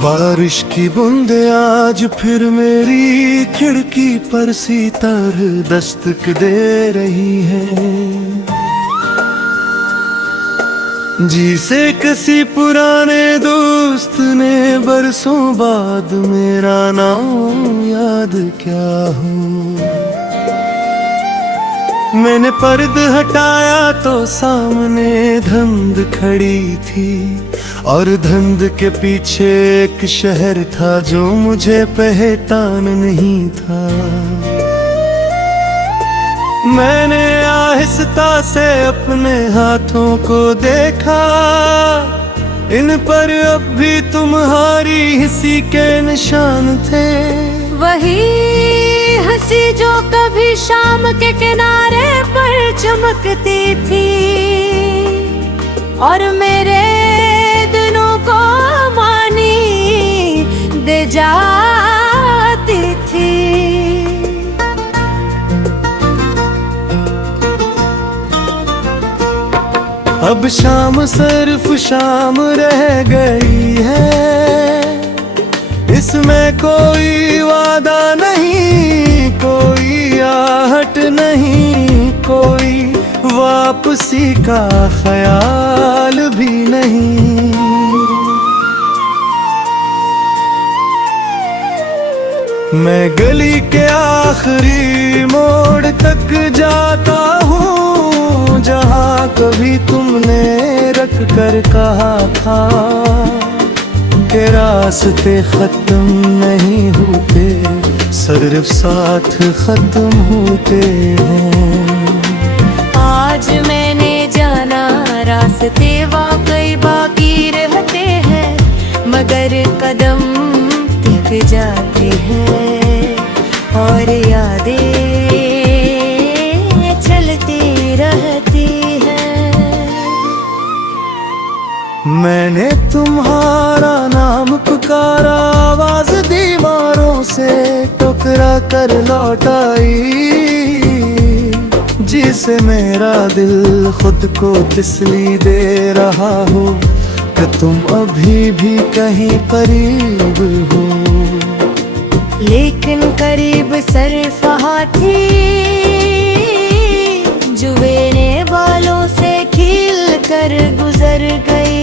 बारिश की बूंदे आज फिर मेरी खिड़की पर सी तरह दस्तक दे रही हैं। जी से किसी पुराने दोस्त ने बरसों बाद मेरा नाम याद क्या हो। मैंने पर्दा हटाया तो सामने धुंध खड़ी थी और धुंध के पीछे एक शहर था जो मुझे पहचान नहीं था। मैंने आहिस्ता से अपने हाथों को देखा, इन पर अब भी तुम्हारी हंसी के निशान थे। वही हंसी जो कभी शाम के किनारे पर चमकती थी और मेरे दिनों को मानी दे जाती थी। अब शाम सिर्फ शाम रह गई है, इसमें कोई वादा नहीं, कोई आहट नहीं, कोई वापसी का ख्याल भी नहीं। मैं गली के आखिरी मोड़ तक जाता हूँ जहाँ कभी तुमने रख कर कहा था के रास्ते खत्म नहीं होते, सिर्फ साथ खत्म होते हैं। आज मैंने जाना रास्ते वाकई बाकी रहते हैं, मगर कदम टिक जाते हैं और यादें चलती रहती हैं। मैंने तुम्हारा नाम पुकारा, आवाज दीवारों से टकरा कर लौट आई, जिसे मेरा दिल खुद को तसल्ली दे रहा हो कि तुम अभी भी कहीं करीब हो। लेकिन करीब सरफा थी, जुबेने बालों से खिल कर गुजर गई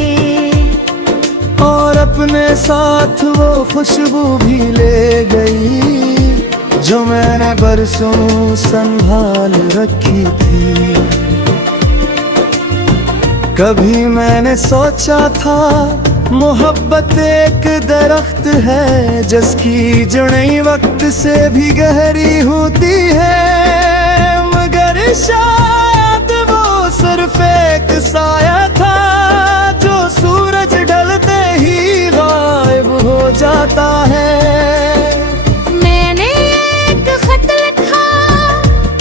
और अपने साथ वो खुशबू भी ले गई जो मैंने बरसों संभाल रखी थी। कभी मैंने सोचा था मोहब्बत एक दरख्त है जिसकी जड़ें वक्त से भी गहरी होती है, मगर शायद वो सिर्फ एक साया था जो सूरज ढलते ही गायब हो जाता है। मैंने एक खत लिखा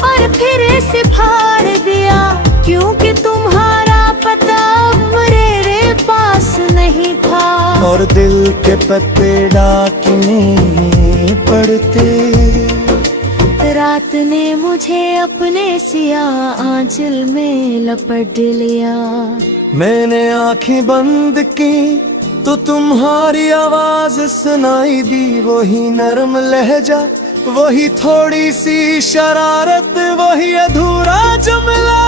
और फिर इसे फाड़ दिया, क्योंकि तुम्हारा पता मेरे पास नहीं था और दिल के पत्ते डाकने पड़ते। रात ने मुझे अपने सियाह आंचल में लपट लिया। मैंने आंखें बंद की तो तुम्हारी आवाज सुनाई दी, वही नरम लहजा, वही थोड़ी सी शरारत, वही अधूरा जुमला।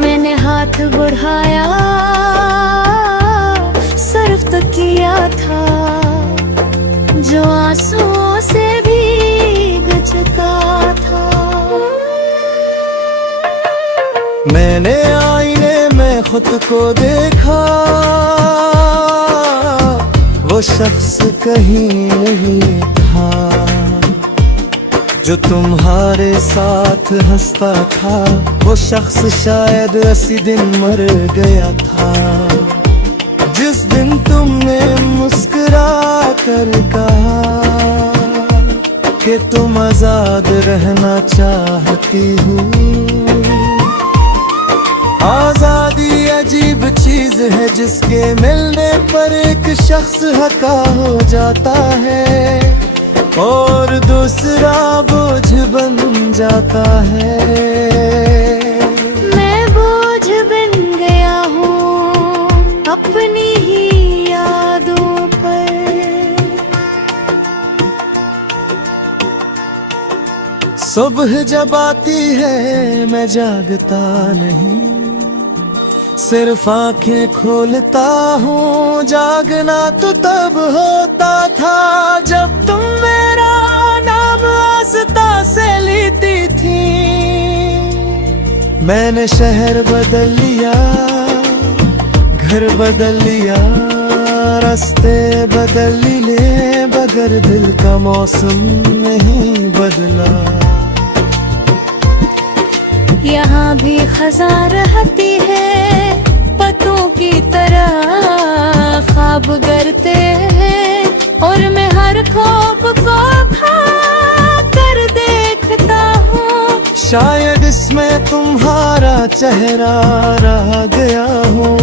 मैंने हाथ बढ़ाया, सिर्फ तो किया था जो आंसुओं से भीग चुका था। मैंने आईने में खुद को देखा, वो शख्स कहीं नहीं था जो तुम्हारे साथ हंसता था। वो शख्स शायद उसी दिन मर गया था जिस दिन तुमने मुस्कुरा कर कहा कि तुम आजाद रहना चाहती हो। आजादी अजीब चीज है जिसके मिलने पर एक शख्स हका हो जाता है और दूसरा बोझ बन जाता है। मैं बोझ बन गया हूँ अपने सुबह जब आती है मैं जागता नहीं, सिर्फ आंखें खोलता हूँ। जागना तो तब होता था जब तुम मेरा नाम आस्था से लेती थी। मैंने शहर बदल लिया, घर बदल लिया, रास्ते बदल लिए, मगर दिल का मौसम नहीं बदला। यहाँ भी खज़ां रहती है पतों की तरह, ख्वाब गरते हैं और मैं हर ख्वाब को खा कर देखता हूँ। शायद इसमें तुम्हारा चेहरा रह गया हूँ।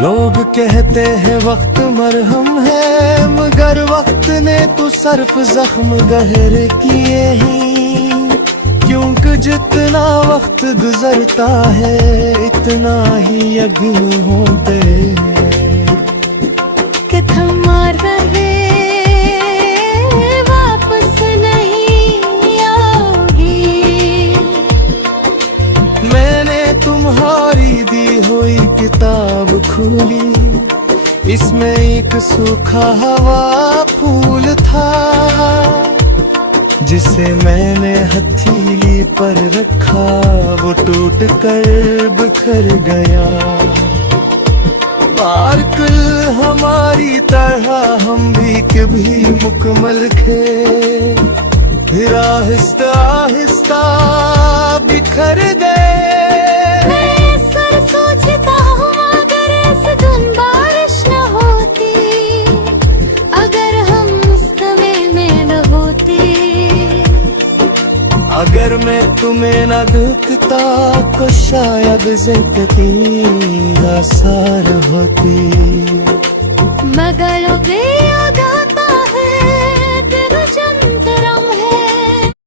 लोग कहते हैं वक्त मरहम है, मगर वक्त ने तो सिर्फ जख्म गहरे किए ही। क्योंकि जितना वक्त गुजरता है इतना ही यकीन होते हैं कि तुम्हारे वापस नहीं आओगी। मैंने तुम्हारी दी हुई किताब खोली, इसमें एक सूखा हवा फूल था, जिसे मैंने हथेली पर रखा, वो टूट कर बिखर गया। बारकुल हमारी तरह हम भी कभी मुकम्मल थे, फिर आहिस्ता आहिस्ता बिखर गए। सोचता हूँ अगर इस दिन बारिश न होती, अगर हम समय में न होते, अगर मैं तुम्हें न देखता तो शायद जिंदगी आसान होती। मगर वे